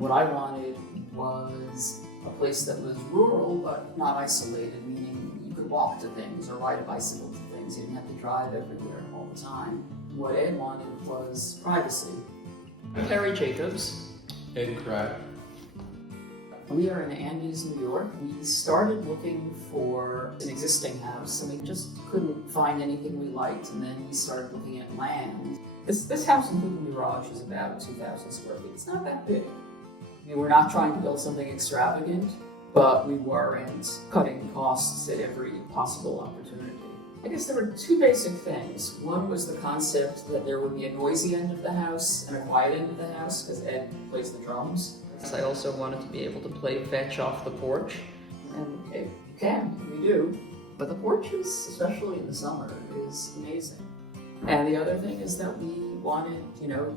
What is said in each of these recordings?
What I wanted was a place that was rural but not isolated, meaning you could walk to things or ride a bicycle to things. You didn't have to drive everywhere all the time. What Ed wanted was privacy. Karrie Jacobs. Ed Kratt. We are in Andes, New York. We started looking for an existing house and we just couldn't find anything we liked, and then we started looking at land. This house including the garage is about 2,000 square feet. It's not that big. I mean, we're not trying to build something extravagant, but we weren't cutting costs at every possible opportunity. I guess there were two basic things. One was the concept that there would be a noisy end of the house and a quiet end of the house, because Ed plays the drums. I also wanted to be able to play fetch off the porch. And you can, we do. But the porches, especially in the summer, is amazing. And the other thing is that we wanted,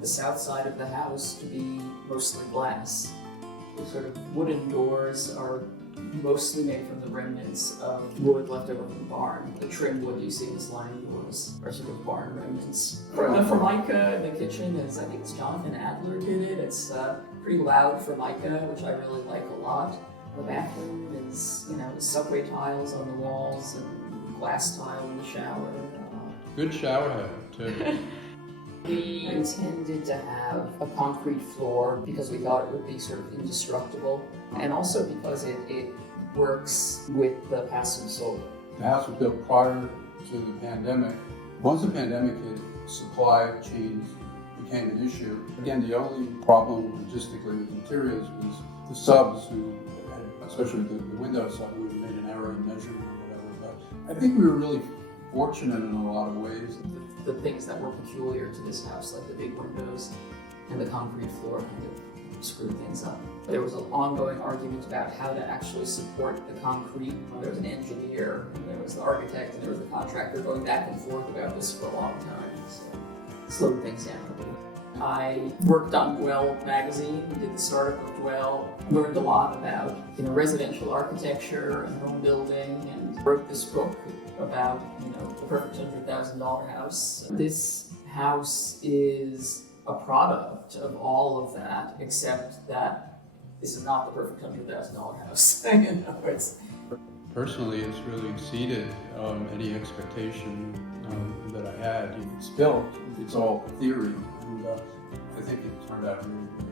the south side of the house to be mostly glass. The sort of wooden doors are mostly made from the remnants of wood left over from the barn. The trim wood you see in the sliding doors are sort of barn remnants. The Formica in the kitchen is, I think it's Jonathan Adler did it. It's pretty loud Formica, which I really like a lot. The bathroom is, subway tiles on the walls and glass tile in the shower. Good shower head, too. We intended to have a concrete floor because we thought it would be sort of indestructible, and also because it works with the passive solar. The house was built prior to the pandemic. Once the pandemic hit, supply chains became an issue. Again, the only problem logistically with materials was the subs who had, especially the window sub, who had made an error in measurement or whatever. But I think we were really fortunate in a lot of ways. The things that were peculiar to this house, like the big windows and the concrete floor, kind of screwed things up. There was an ongoing argument about how to actually support the concrete. There was an engineer, and there was the architect, and there was the contractor going back and forth about this for a long time. So it slowed things down a little. I worked on Dwell magazine, did the startup of Dwell, learned a lot about residential architecture and home building, and wrote this book about the perfect $100,000 house. This house is a product of all of that, except that this is not the perfect $100,000 house. It's Personally, it's really exceeded any expectation that I had. It's built, it's all theory, and I think it turned out really good.